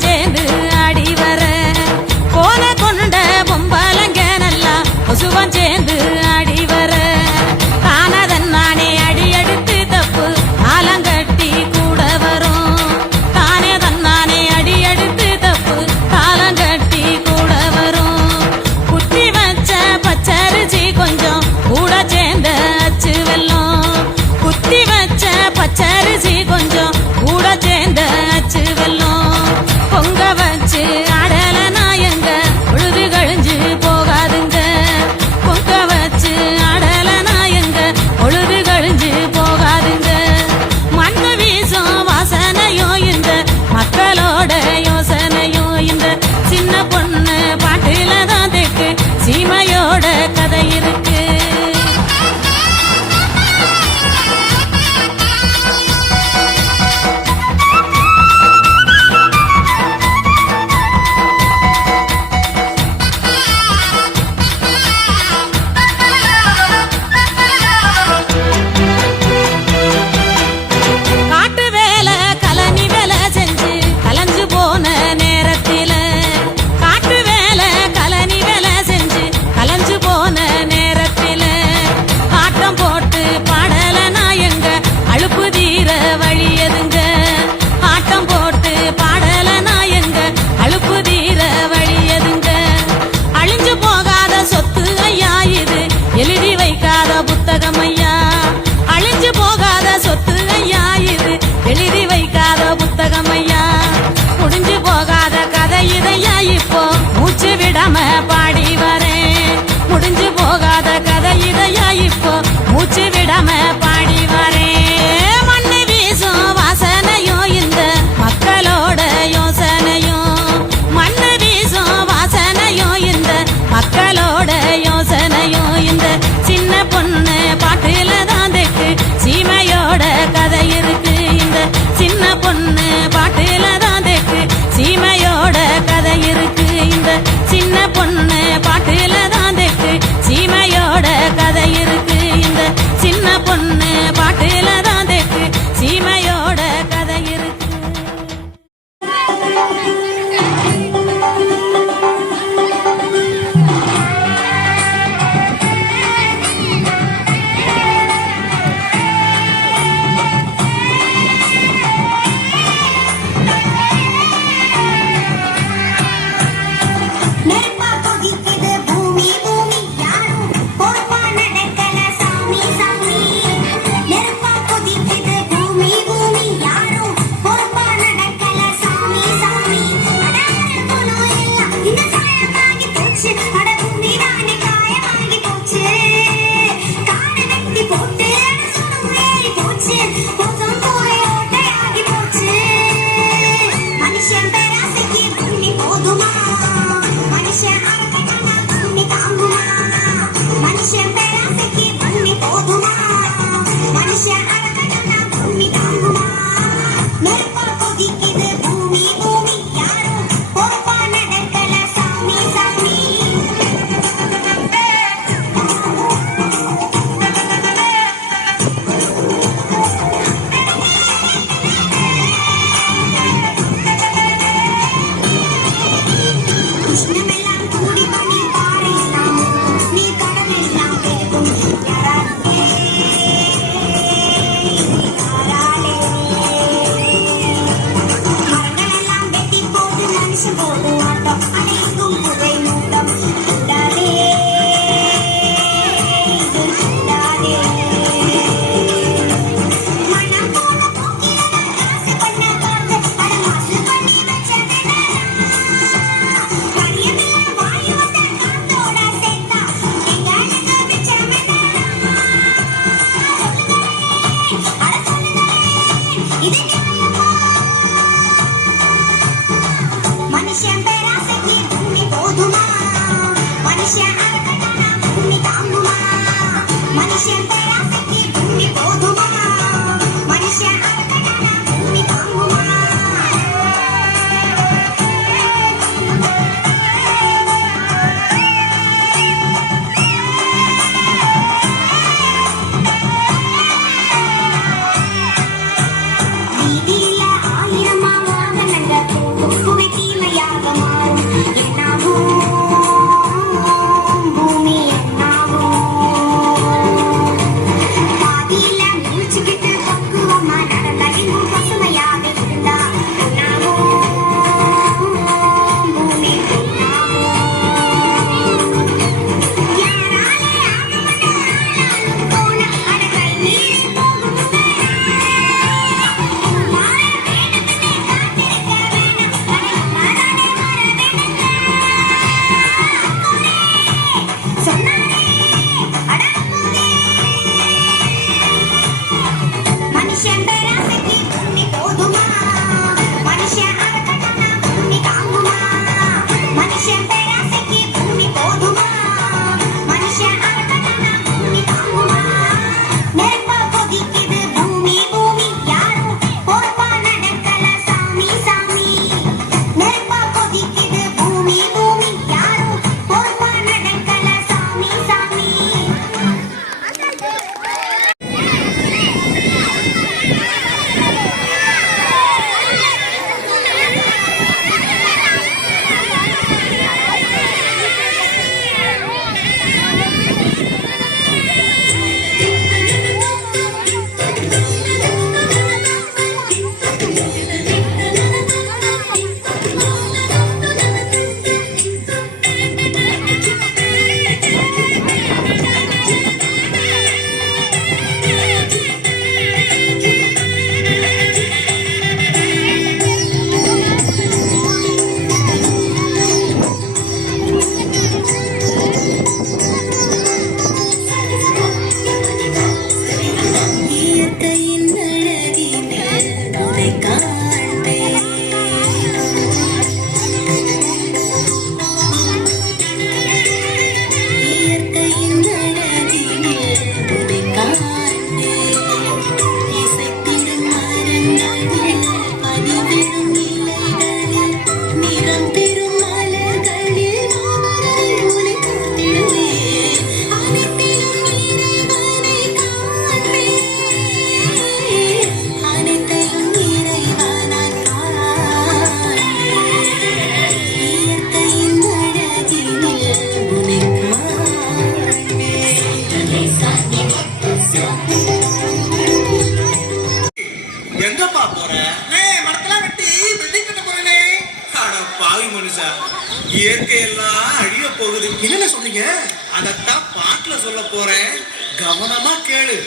சேர்ந்து ஆடி வர போன கொண்ட பொம்பா போகுது. என்ன சொல்றீங்க? அதத்தான் பாட்டுல சொல்ல போறேன், கவனமா கேளு.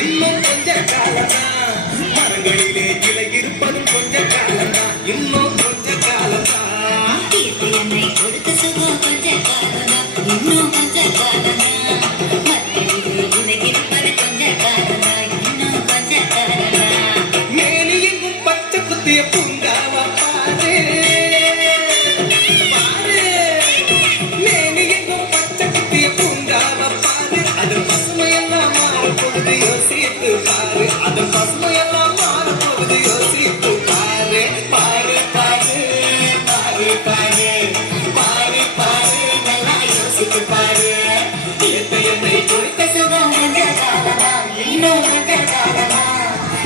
இன்னும் கொஞ்ச காலம்தான், மரங்களிலே கிளை இருப்பதும் கொஞ்ச காலம்தான், இன்னும் கொஞ்ச காலம்தான். என்னை கொடுத்த சுகம் கொஞ்ச காலம்தான், இன்னும் கொஞ்ச காலம்தான், மரங்களிலே கிளை இருப்பது கொஞ்ச காலம்தான், இன்னும் கொஞ்ச காலம்தான். மேனி எங்கும் பச்சை குத்திய பூங்காவா பாரு பாரு, மேனி எங்கும் பச்சை குத்திய பூங்காவா பாரு, அது பசுமையெல்லாம் மாறப்போகுது யோசித்து பாரு, அதன் பசுமையெல்லாம் மாறப்போகுது யோசித்து பாரு. பாரு பாரு பாரு பாரு பாரு பாரு, நல்லா யோசித்து பாரு. இயற்கை என்னை கொடுத்த சுகம் கொஞ்ச காலமா, இன்னும் கொஞ்ச காலமா,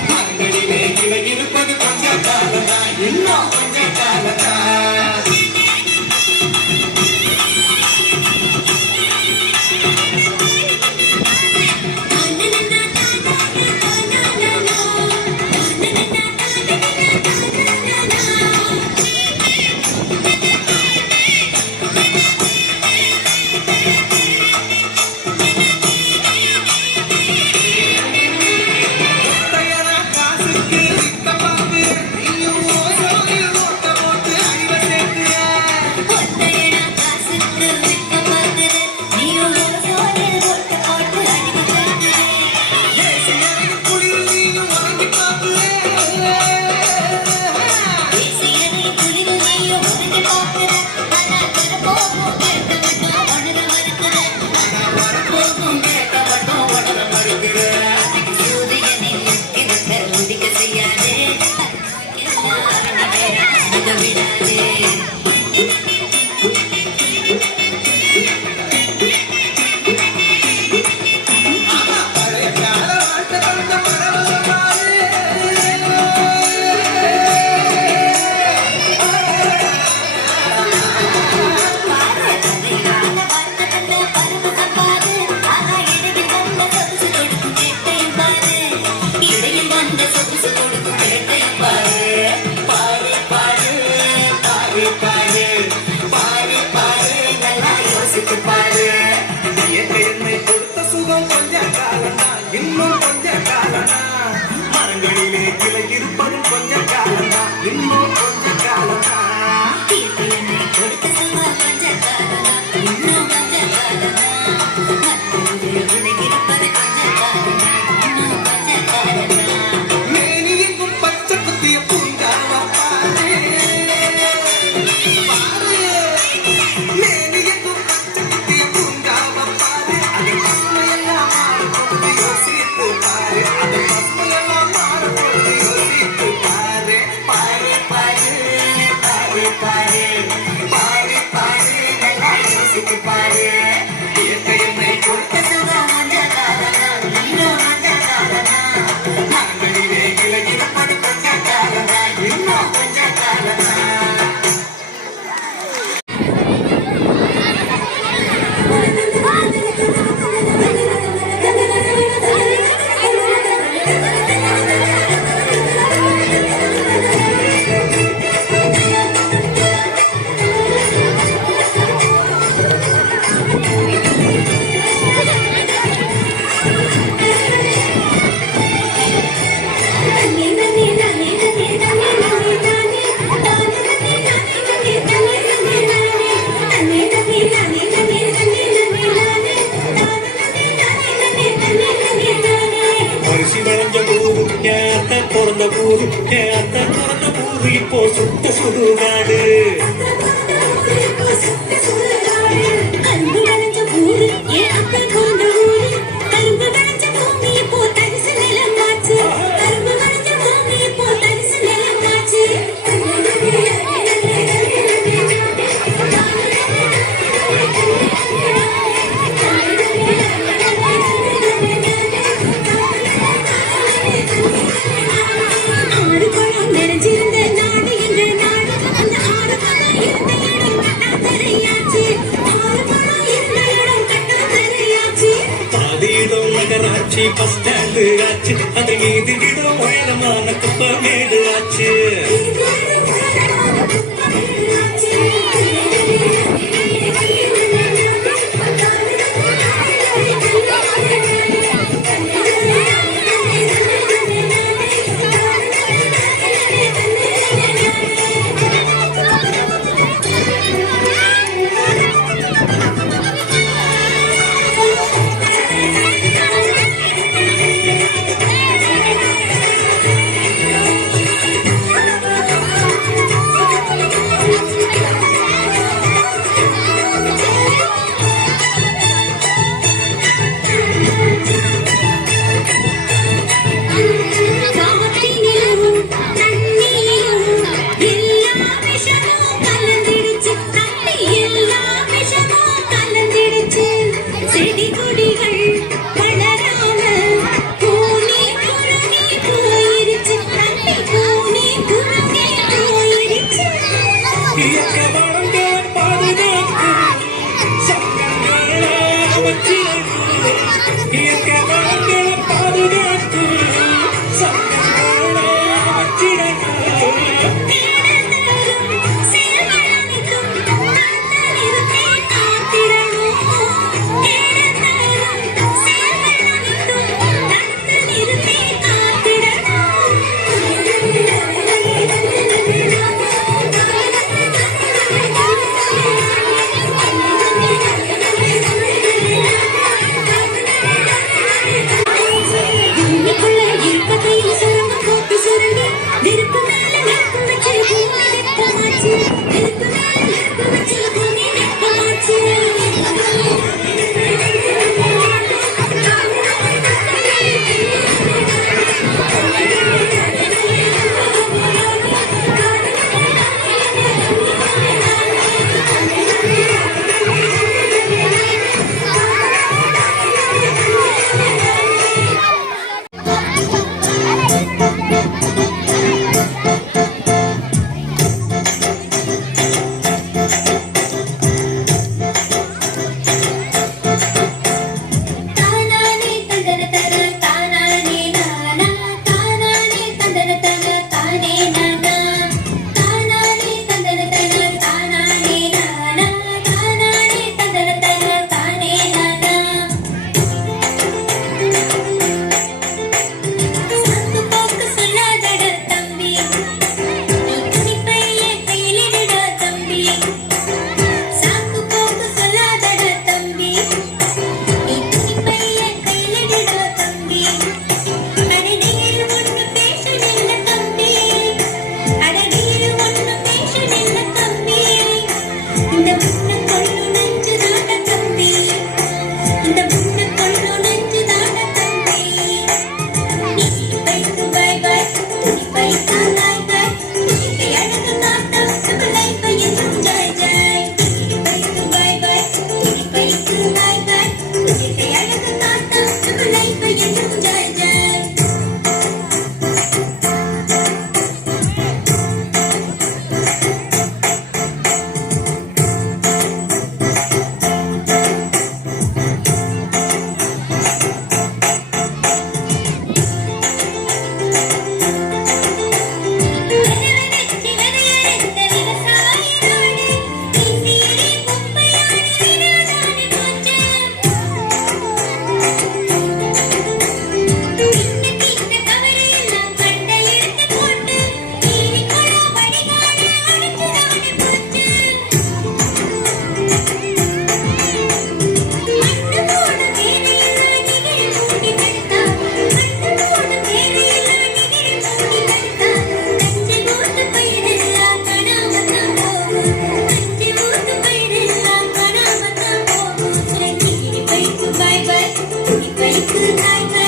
மரங்களிலே கிளை இருப்பது கொஞ்ச காலமா, இன்னும் கொஞ்ச காலமா. என்னை கொடுத்த சுகம் கொஞ்ச காலம்னா, இன்னும் கொஞ்ச காலம்னா, மரங்களிலே கிளை இருப்பதும் கொஞ்ச காலம்னா, இன்னும் கொஞ்ச காலம்னா. என்னை கொடுத்த சுகம் கொஞ்ச காலம்னா, இன்னும் கொஞ்ச காலம்னா, மரங்களிலே கிளை இருப்பது கொஞ்ச காலம்னா, இன்னும் கொஞ்ச காலம்னா. மேனி எங்கும் பச்சை குத்திய பூங்காவா பாரு பாரு, மேனி எங்கும் பச்சை குத்திய பூங்காவா பாரு, அது பசுமையெல்லாம் மாறப்போகுது யோசித்து பாரு, அது பசுமையெல்லாம் மாறப்போகுது யோசித்து பாரு. பாரு பாரு பாரு பாரு பாரு பாரு, நல்லா யோசித்து பாரு. இயற்கை என்னை கொடுத்த சுகம் கொஞ்ச காலம்னா, இன்னும் கொஞ்ச காலம்னா, மரங்களிலே கிளை இருப்பது கொஞ்ச காலம்னா, இன்னும் கொஞ்ச காலம்னா. பிறந்த ஊரு அந்த பிறந்த ஊரு இப்போ சுத்த சுடுகாடு. கரும்பு விளைஞ்ச ஊரு அப்பா பிறந்த ஊரு, கரும்பு விளைஞ்ச பூமி லேண்டு ஆச்சு அது மீது இடம் உயரமான குப்பமேடு ஆச்சு இயற்கை வளங்களை பாதுகாக்கும் சங்கங்களை வச்சிடணும் இயற்கை வளங்களை பாதுகாக்கும் சங்கங்களை வச்சிடணும் Bye bye.